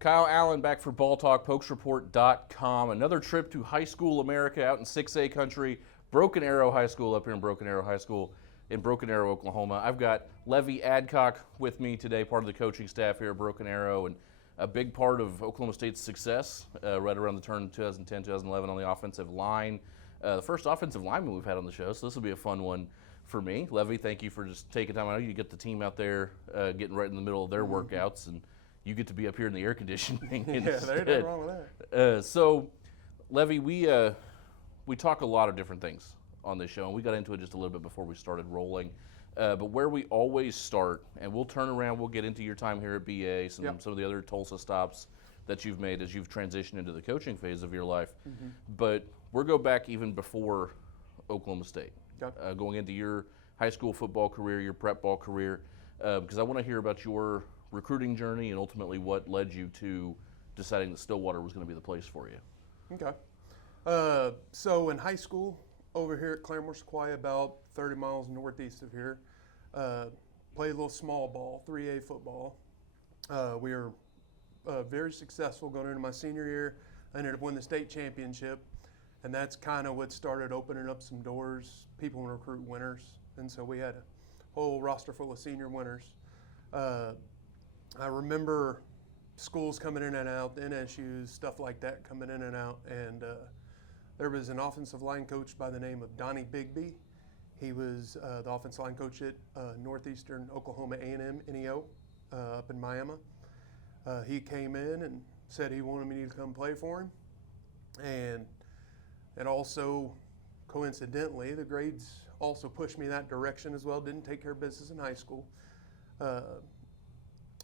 Kyle Allen back for Ball Talk, PokesReport.com. Another trip to high school America out in 6A country, Broken Arrow High School up here in Broken Arrow High School in Broken Arrow, Oklahoma. I've got Levy Adcock with me today, part of the coaching staff here at Broken Arrow, and a big part of Oklahoma State's success right around the turn of 2010, 2011 on the offensive line. The first offensive lineman we've had on the show, so this will be a fun one for me. Levy, thank you for just taking time. I know you get the team out there getting right in the middle of their workouts, and you get to be up here in the air conditioning. Yeah, there's nothing wrong with that. So, Levy, we talk a lot of different things on this show, and we got into it just a little bit before we started rolling. But where we always start, and we'll turn around, we'll get into your time here at BA, some of the other Tulsa stops that you've made as you've transitioned into the coaching phase of your life. Mm-hmm. But we'll go back even before Oklahoma State, going into your high school football career, your prep ball career, because I want to hear about your recruiting journey and ultimately what led you to deciding that Stillwater was going to be the place for you. Okay. So in high school, over here at Claremore, Sequoia, about 30 miles northeast of here, played a little small ball, 3A football. We were very successful going into my senior year. I ended up winning the state championship, and that's kind of what started opening up some doors. People want to recruit winners, and so we had a whole roster full of senior winners. I remember schools coming in and out, NSUs, stuff like that coming in and out, and there was an offensive line coach by the name of Donnie Bigby. He was the offensive line coach at Northeastern Oklahoma A&M, NEO, up in Miami. He came in and said he wanted me to come play for him, and also, coincidentally, the grades also pushed me that direction as well. Didn't take care of business in high school.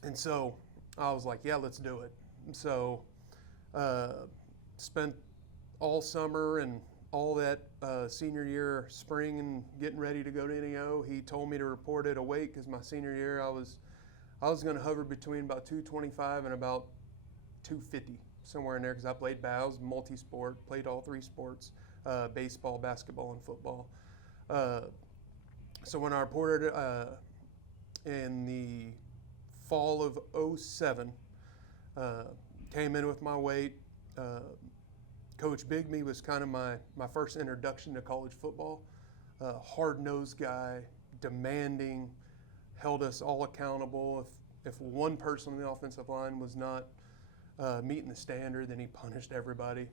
And so I was like, yeah, let's do it. And so spent all summer and all that senior year, spring, and getting ready to go to NEO. He told me to report at a weight because my senior year I was going to hover between about 225 and about 250, somewhere in there, because I played bows, multi-sport, played all three sports, baseball, basketball, and football. So when I reported in the fall of 2007, came in with my weight. Coach Bigby was kind of my first introduction to college football. Hard-nosed guy, demanding, held us all accountable. If one person on the offensive line was not meeting the standard, then he punished everybody.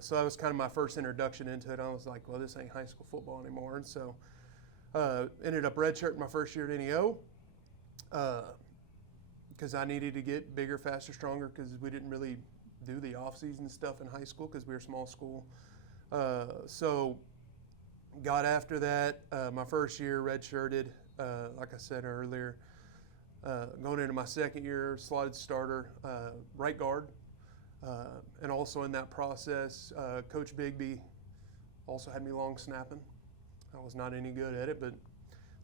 So that was kind of my first introduction into it. I was like, well, this ain't high school football anymore. And so ended up redshirting my first year at NEO. Because I needed to get bigger, faster, stronger, because we didn't really do the off-season stuff in high school because we were a small school. So got after that. My first year, redshirted, like I said earlier. Going into my second year, slotted starter, right guard. And also in that process, Coach Bigby also had me long snapping. I was not any good at it, but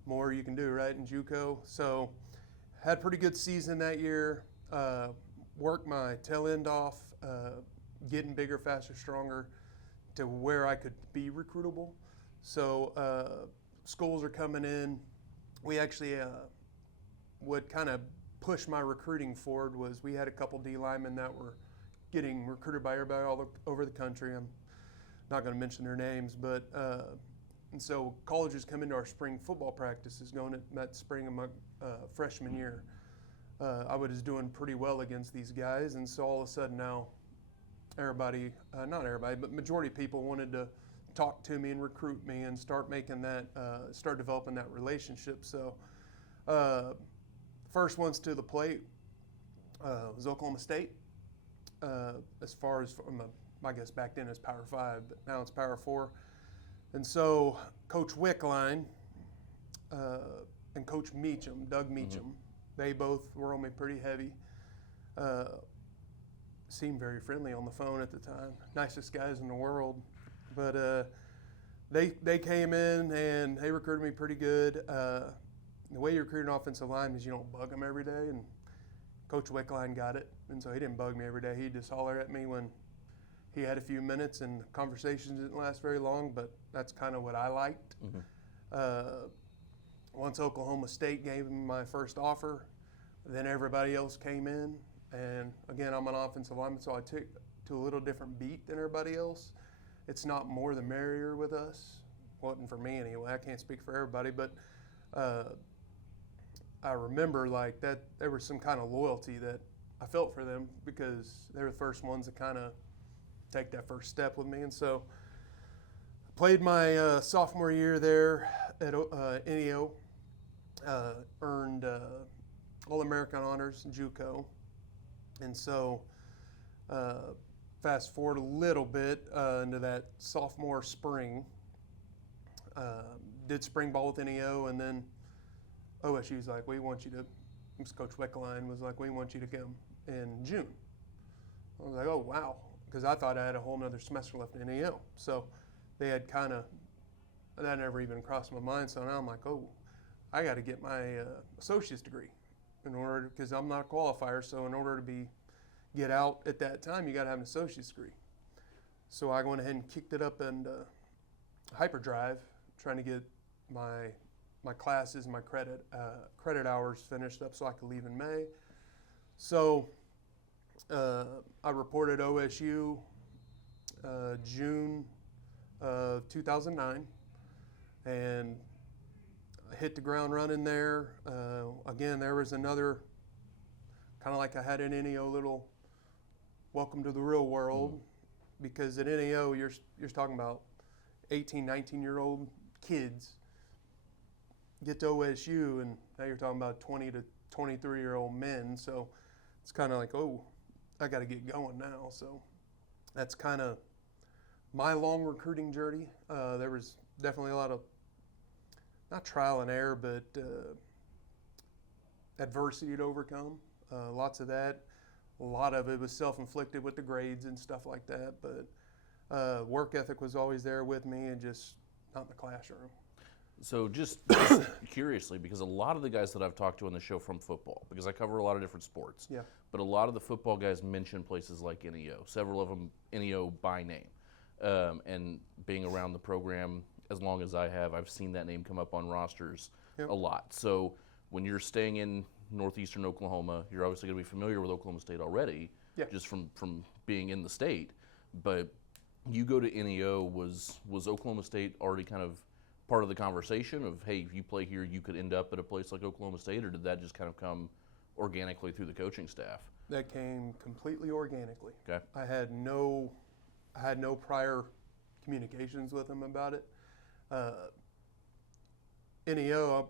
more you can do, right, in JUCO. So had a pretty good season that year, worked my tail end off, getting bigger, faster, stronger to where I could be recruitable. So schools are coming in. We actually, what kind of pushed my recruiting forward was we had a couple D linemen that were getting recruited by everybody all over the country. I'm not going to mention their names, but and so colleges come into our spring football practices going at that spring of my freshman year. I was doing pretty well against these guys, and so all of a sudden now everybody, not everybody, but majority of people wanted to talk to me and recruit me and start making that, start developing that relationship. So first ones to the plate was Oklahoma State. As far as from I guess back then it was Power 5, but now it's Power 4. And so Coach Wickline and Coach Meacham, Doug Meacham, they both were on me pretty heavy. Seemed very friendly on the phone at the time. Nicest guys in the world. But they came in and they recruited me pretty good. The way you recruit an offensive line is you don't bug them every day. And Coach Wickline got it. And so he didn't bug me every day. He'd just holler at me when he had a few minutes, and conversations didn't last very long, but that's kind of what I liked. Once Oklahoma State gave me my first offer, then everybody else came in, And again, I'm an offensive lineman, so I took to a little different beat than everybody else. It's not more the merrier with us. Wasn't for me anyway. I can't speak for everybody, but I remember like that there was some kind of loyalty that I felt for them because they were the first ones to kind of take that first step with me. And so I played my sophomore year there at NEO, earned All-American honors in JUCO. And so fast forward a little bit into that sophomore spring, did spring ball with NEO, and then OSU's like, we want you to, Coach Wickline was like, we want you to come in June. I was like, oh, wow, because I thought I had a whole nother semester left in NEO. So they had kind of, that never even crossed my mind. So now I'm like, oh, I got to get my associate's degree in order, because I'm not a qualifier. So in order to get out at that time, you got to have an associate's degree. So I went ahead and kicked it up in hyperdrive, trying to get my classes, my credit hours finished up so I could leave in May. So I reported OSU June of 2009 and hit the ground running there. Again, there was another, kind of like I had in NEO, little welcome to the real world, because at NEO you're talking about 18, 19-year-old kids get to OSU, and now you're talking about 20 to 23-year-old men. So it's kind of like, oh, I got to get going now. So that's kind of my long recruiting journey. There was definitely a lot of, not trial and error, but adversity to overcome. Lots of that. A lot of it was self-inflicted with the grades and stuff like that. But work ethic was always there with me, and just not in the classroom. So just curiously, because a lot of the guys that I've talked to on the show from football, because I cover a lot of different sports, yeah, but a lot of the football guys mention places like NEO, several of them NEO by name. And being around the program as long as I have, I've seen that name come up on rosters a lot. So when you're staying in northeastern Oklahoma, you're obviously going to be familiar with Oklahoma State already, just from being in the state. But you go to NEO, was Oklahoma State already kind of part of the conversation of, hey, if you play here, you could end up at a place like Oklahoma State, or did that just kind of come organically through the coaching staff? That came completely organically. Okay. I had no prior communications with them about it. NEO,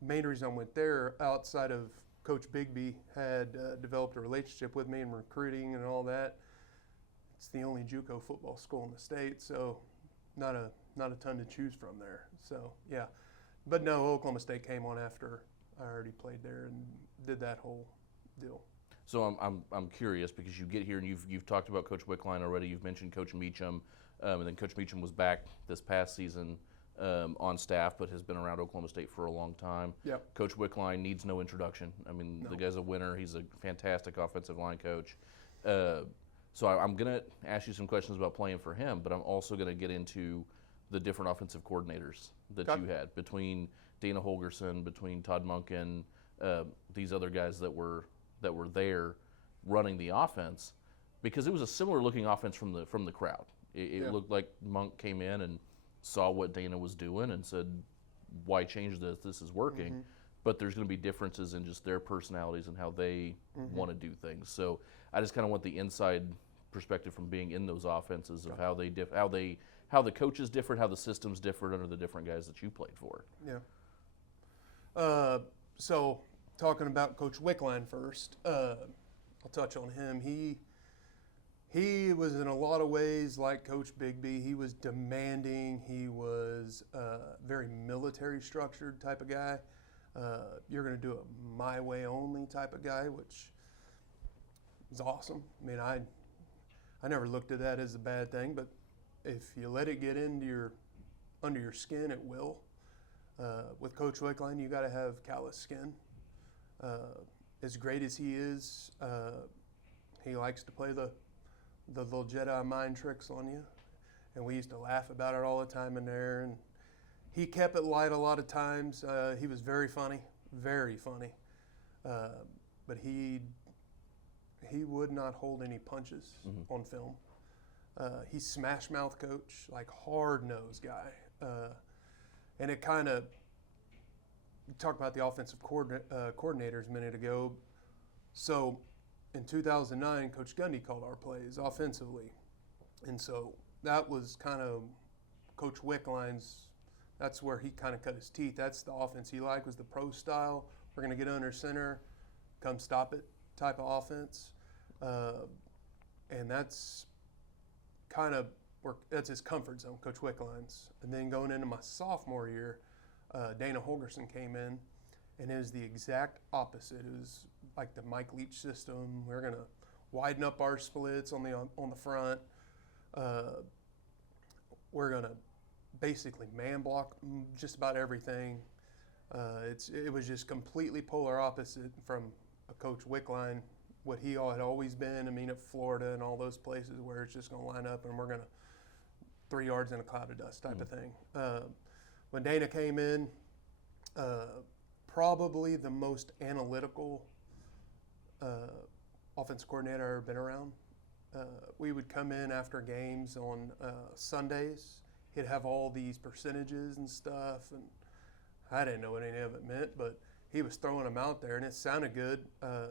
main reason I went there, outside of Coach Bigby had developed a relationship with me in recruiting and all that. It's the only JUCO football school in the state, so not a ton to choose from there. So yeah, but no, Oklahoma State came on after I already played there and did that whole deal. So I'm curious, because you get here and you've talked about Coach Wickline already. You've mentioned Coach Meacham, and then Coach Meacham was back this past season on staff, but has been around Oklahoma State for a long time. Yep. Coach Wickline needs no introduction. I mean, the guy's a winner. He's a fantastic offensive line coach. So I'm going to ask you some questions about playing for him, but I'm also going to get into the different offensive coordinators that you had, between Dana Holgorsen, between Todd Monken, these other guys that were there running the offense, because it was a similar looking offense from the crowd. It looked like Monk came in and saw what Dana was doing and said, why change this? This is working. Mm-hmm. But there's going to be differences in just their personalities and how they want to do things. So I just kind of want the inside perspective from being in those offenses of how the coaches differed, how the systems differed under the different guys that you played for. Yeah. So talking about Coach Wickline first, I'll touch on him. He was in a lot of ways like Coach Bigby. He was demanding. He was a very military structured type of guy. You're going to do it my way only type of guy, which is awesome. I mean, I never looked at that as a bad thing, but if you let it get under your skin, it will. With Coach Wickline, you got to have callous skin. As great as he is, he likes to play the little Jedi mind tricks on you, and we used to laugh about it all the time in there. And he kept it light a lot of times. He was very funny, but he he would not hold any punches on film. He's smash mouth coach, like hard-nosed guy. And it kind of, you talked about the offensive coordinators a minute ago. So in 2009, Coach Gundy called our plays offensively. And so that was kind of Coach Wickline's, that's where he kind of cut his teeth. That's the offense he liked, was the pro style. We're going to get under center, come stop it type of offense. And that's kind of, that's his comfort zone, Coach Wickline's. And then going into my sophomore year, Dana Holgorsen came in, and it was the exact opposite. It was like the Mike Leach system. We're going to widen up our splits on the front. We're going to basically man block just about everything. It was just completely polar opposite from a Coach Wickline, what he had always been. I mean, at Florida and all those places where it's just going to line up and we're going to 3 yards in a cloud of dust type of thing. When Dana came in, probably the most analytical offensive coordinator I've ever been around. We would come in after games on Sundays. He'd have all these percentages and stuff, and I didn't know what any of it meant, but he was throwing them out there, and it sounded good. I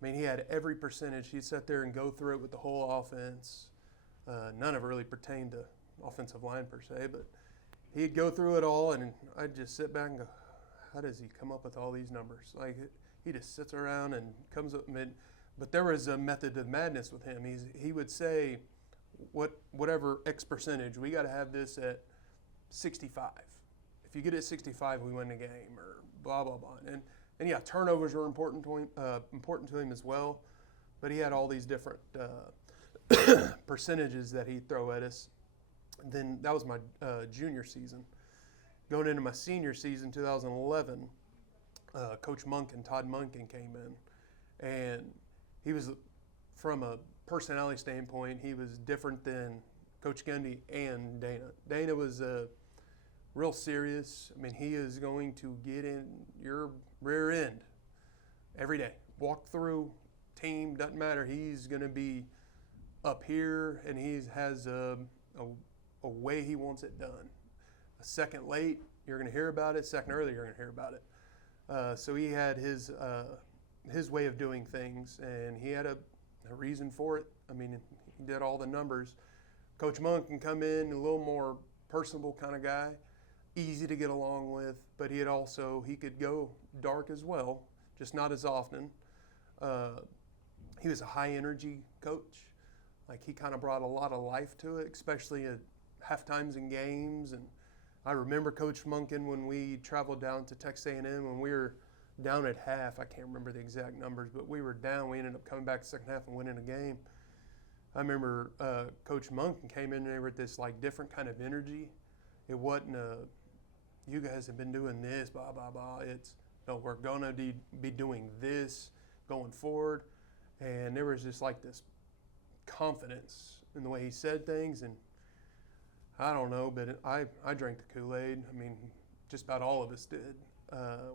mean, he had every percentage. He'd sit there and go through it with the whole offense. None of it really pertained to offensive line per se, but he'd go through it all, and I'd just sit back and go, how does he come up with all these numbers? Like, he just sits around and comes up with, but there was a method of madness with him. He would say, whatever X percentage, we got to have this at 65. If you get it at 65, we win the game, or blah, blah, blah. And yeah, turnovers were important to him as well, but he had all these different percentages that he'd throw at us. And then that was my junior season. Going into my senior season, 2011, Coach Monken, Todd Monken came in, and he was, from a personality standpoint, he was different than Coach Gundy and Dana. Dana was real serious. I mean, he is going to get in your rear end every day. Walk through, team, doesn't matter. He's going to be up here, and he has a way he wants it done. A second late, you're going to hear about it. Second early, you're going to hear about it. So he had his way of doing things, and he had a reason for it. I mean, he did all the numbers. Coach Monk can come in, a little more personable kind of guy, easy to get along with, but he could go dark as well, just not as often. He was a high energy coach. Like, he kind of brought a lot of life to it, especially at halftimes in games. And I remember Coach Monken when we traveled down to Texas A&M, when we were down at half. I can't remember the exact numbers, but we were down. We ended up coming back the second half and winning a game. I remember Coach Monken came in there with this like different kind of energy. It wasn't you guys have been doing this, blah, blah, blah. It's, no, we're going to be doing this going forward. And there was just like this confidence in the way he said things. And I don't know, but I drank the Kool-Aid. I mean, just about all of us did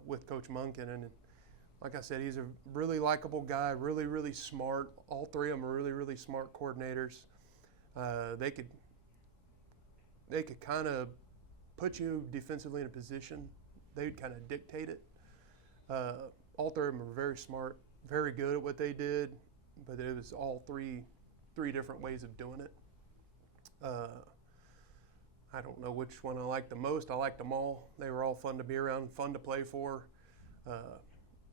with Coach Monken. And like I said, he's a really likable guy, really, really smart. All three of them are really, really smart coordinators. They could kind of put you defensively in a position. They would kind of dictate it. All three of them were very smart, very good at what they did, but it was all three different ways of doing it. I don't know which one I liked the most. I liked them all. They were all fun to be around, fun to play for.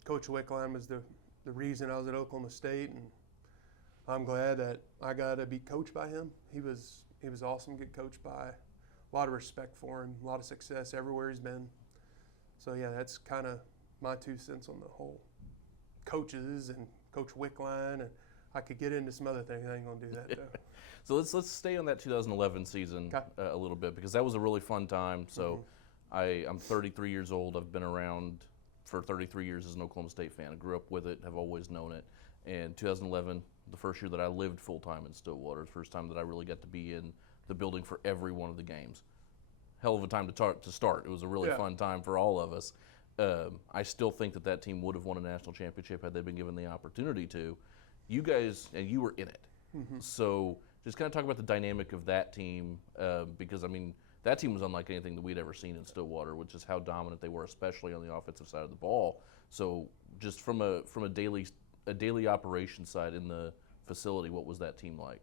Coach Wickline was the reason I was at Oklahoma State, and I'm glad that I got to be coached by him. He was awesome to get coached by. A lot of respect for him, a lot of success everywhere he's been. So yeah, that's kind of my 2 cents on the whole coaches and Coach Wickline. And I could get into some other things. I ain't gonna do that though. So let's stay on that 2011 season a little bit, because that was a really fun time. So I'm 33 years old. I've been around for 33 years as an Oklahoma State fan. I grew up with it, have always known it. And 2011, the first year that I lived full-time in Stillwater, the first time that I really got to be in the building for every one of the games. Hell of a time to start. It was a really fun time for all of us. I still think that team would have won a national championship had they been given the opportunity to. You guys, and you were in it. So just kind of talk about the dynamic of that team, because, I mean, that team was unlike anything that we'd ever seen in Stillwater, which is how dominant they were, especially on the offensive side of the ball. So just from a daily operation side in the facility, what was that team like?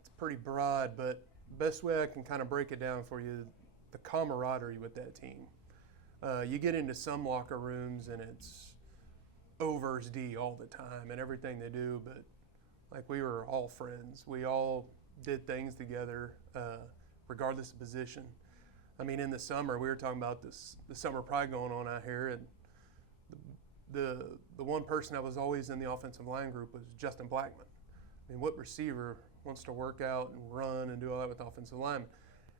It's pretty broad, but best way I can kind of break it down for you, the camaraderie with that team. You get into some locker rooms and it's overs D all the time and everything they do, but like we were all friends. We all did things together, regardless of position. I mean, in the summer, we were talking about the summer pride going on out here, and the one person that was always in the offensive line group was Justin Blackman. I mean, what receiver wants to work out and run and do all that with the offensive lineman?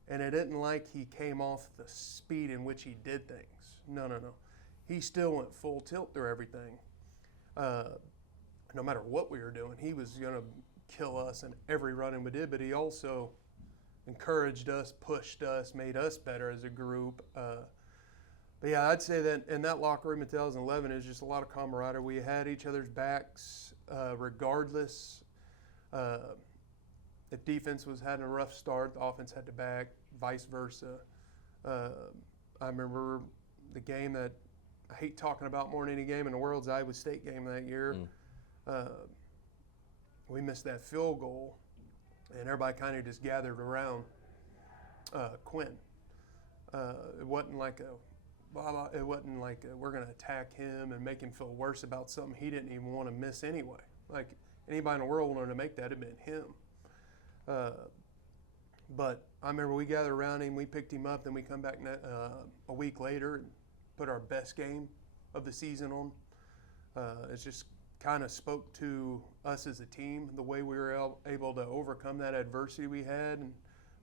And it isn't like he came off the speed in which he did things. No. He still went full tilt through everything. No matter what we were doing, he was going to kill us in every running we did, but he also encouraged us, pushed us, made us better as a group. But yeah, I'd say that in that locker room in 2011 is just a lot of camaraderie. We had each other's backs regardless. If defense was having a rough start, the offense had to back, vice versa. I remember the game that I hate talking about more than any game in the world's Iowa State game that year. We missed that field goal, and everybody kind of just gathered around Quinn. It wasn't like we're going to attack him and make him feel worse about something he didn't even want to miss anyway. Like anybody in the world wanted to make that, it'd been him. But I remember we gathered around him, we picked him up, then we come back a week later and put our best game of the season on. It's just kind of spoke to us as a team, the way we were able to overcome that adversity we had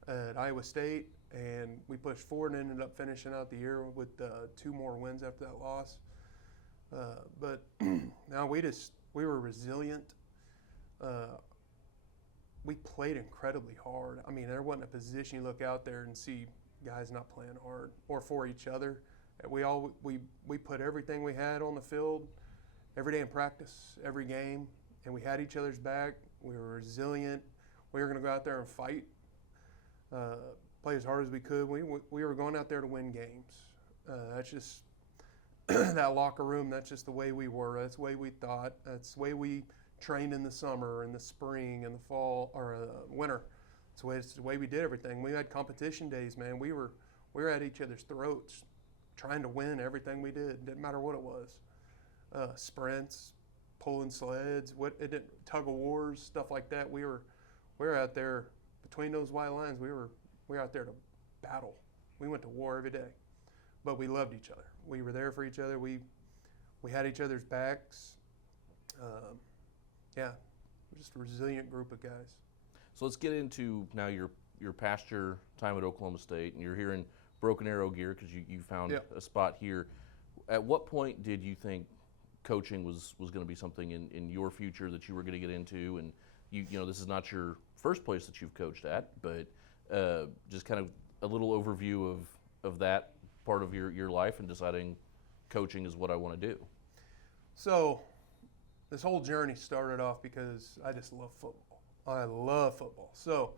at Iowa State, and we pushed forward and ended up finishing out the year with 2 more wins after that loss. But now we were resilient. We played incredibly hard. I mean, there wasn't a position you look out there and see guys not playing hard or for each other. We put everything we had on the field every day in practice, every game, and we had each other's back. We were resilient. We were going to go out there and fight, play as hard as we could. We were going out there to win games. That's just that locker room. That's just the way we were. That's the way we thought. That's the way we trained in the summer and the spring and the fall or winter. It's the way we did everything. We had competition days, man. We were at each other's throats, trying to win everything we did. Didn't matter what it was. Sprints, pulling sleds, tug of wars, stuff like that. We were out there between those white lines. We were out there to battle. We went to war every day, but we loved each other. We were there for each other. We had each other's backs. Yeah, just a resilient group of guys. So let's get into now your past your time at Oklahoma State, and you're here in Broken Arrow gear because you found a spot here. At what point did you think coaching was going to be something in your future that you were going to get into? And you know, this is not your first place that you've coached at, but just kind of a little overview of that part of your life and deciding coaching is what I want to do. So this whole journey started off because I just love football. I love football. So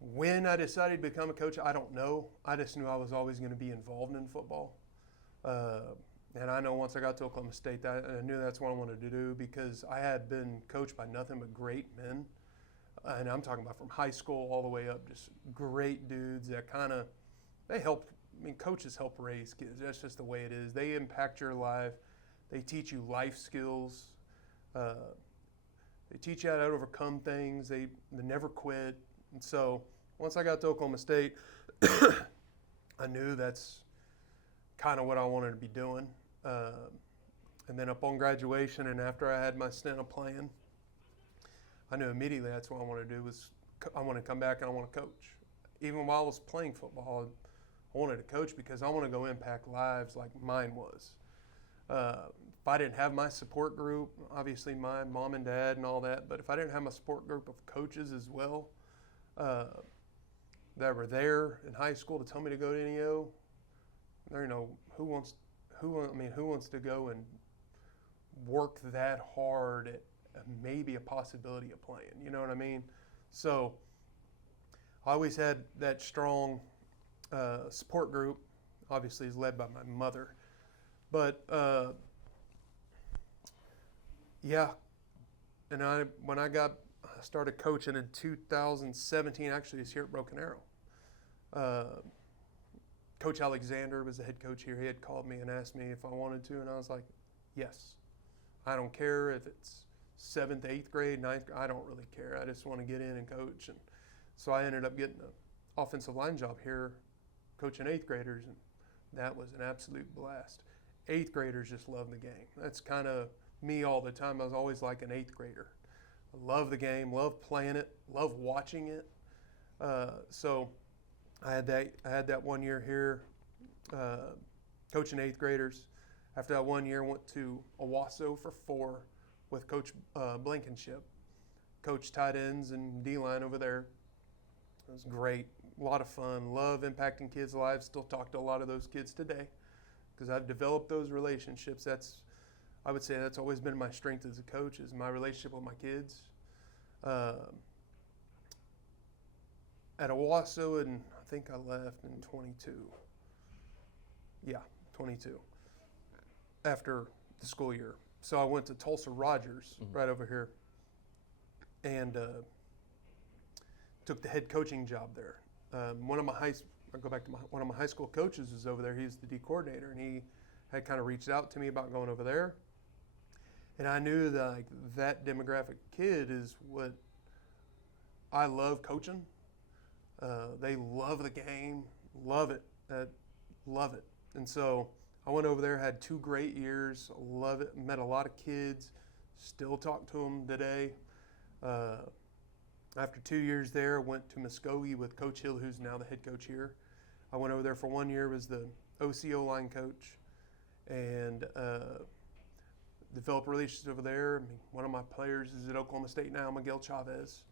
when I decided to become a coach, I don't know. I just knew I was always going to be involved in football. And I know once I got to Oklahoma State, I knew that's what I wanted to do because I had been coached by nothing but great men. And I'm talking about from high school all the way up, just great dudes that they help. I mean, coaches help raise kids. That's just the way it is. They impact your life. They teach you life skills. They teach you how to overcome things. They never quit. And so once I got to Oklahoma State, I knew that's kind of what I wanted to be doing. And then upon graduation and after I had my stint of playing, I knew immediately that's what I wanted to do was I want to come back and I want to coach. Even while I was playing football, I wanted to coach because I want to go impact lives like mine was. If I didn't have my support group, obviously my mom and dad and all that, but if I didn't have my support group of coaches as well that were there in high school to tell me to go to NEO, who wants to go and work that hard at maybe a possibility of playing. You know what I mean? So I always had that strong support group. Obviously, is led by my mother, but yeah. And when I started coaching in 2017, actually, it's here at Broken Arrow. Coach Alexander was the head coach here. He had called me and asked me if I wanted to, and I was like, yes. I don't care if it's 7th, 8th grade, 9th grade. I don't really care. I just want to get in and coach. And so I ended up getting an offensive line job here coaching 8th graders, and that was an absolute blast. 8th graders just love the game. That's kind of me all the time. I was always like an 8th grader. I love the game, love playing it, love watching it. So I had that 1 year here coaching 8th graders. After that 1 year, went to Owasso for 4 with Coach Blankenship. Coach tight ends and D-line over there. It was great, a lot of fun. Love impacting kids' lives. Still talk to a lot of those kids today because I've developed those relationships. I would say that's always been my strength as a coach, is my relationship with my kids. At Owasso, and I think I left in 22. Yeah, 22. After the school year. So I went to Tulsa Rogers, right over here, and took the head coaching job there. One of my high school coaches was over there. He's the D coordinator, and he had kind of reached out to me about going over there. And I knew that that demographic kid is what I love coaching. They love the game, love it, love it. And so I went over there, had 2 great years, love it, met a lot of kids, still talk to them today. After 2 years there, went to Muskogee with Coach Hill, who's now the head coach here. I went over there for 1 year, was the OCO line coach, and developed relationships over there. I mean, one of my players is at Oklahoma State now, Miguel Chavez.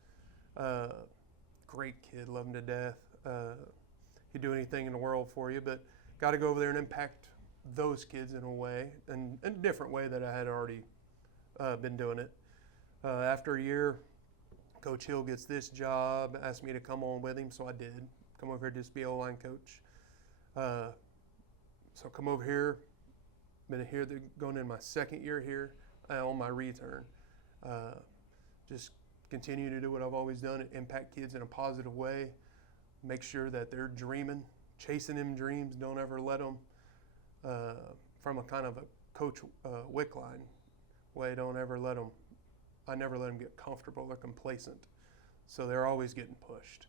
Great kid, love him to death. He'd do anything in the world for you, but got to go over there and impact those kids in a way, and in a different way that I had already been doing it. After a year, Coach Hill gets this job, asked me to come on with him, so I did. Come over here to just be O-line coach. So come over here, been here, going in my 2nd year here on my return. Just continue to do what I've always done, impact kids in a positive way, make sure that they're dreaming, chasing them dreams, don't ever let them, from a kind of a Coach Wickline way, don't ever let them, I never let them get comfortable or complacent. So they're always getting pushed.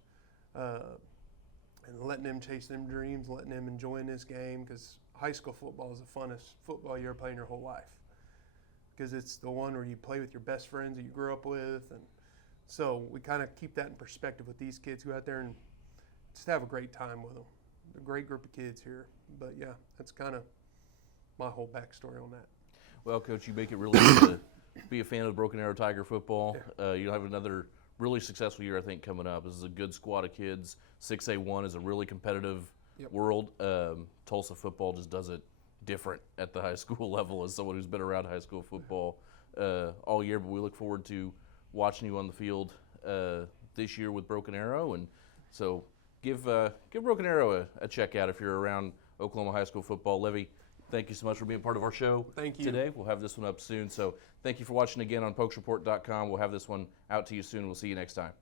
And letting them chase them dreams, letting them enjoy this game, because high school football is the funnest football you ever play in your whole life. Because it's the one where you play with your best friends that you grew up with. And so we kind of keep that in perspective with these kids, go out there and just have a great time with them. A great group of kids here. But yeah, that's kind of my whole backstory on that. Well, Coach, you make it really easy to be a fan of Broken Arrow Tiger football. Yeah. You'll have another really successful year, I think, coming up. This is a good squad of kids. 6A1 is a really competitive world. Tulsa football just does it different at the high school level as someone who's been around high school football all year. But we look forward to watching you on the field this year with Broken Arrow. And so give Broken Arrow a check out if you're around Oklahoma high school football. Levy, thank you so much for being part of our show today. We'll have this one up soon. So thank you for watching again on pokesreport.com. We'll have this one out to you soon. We'll see you next time.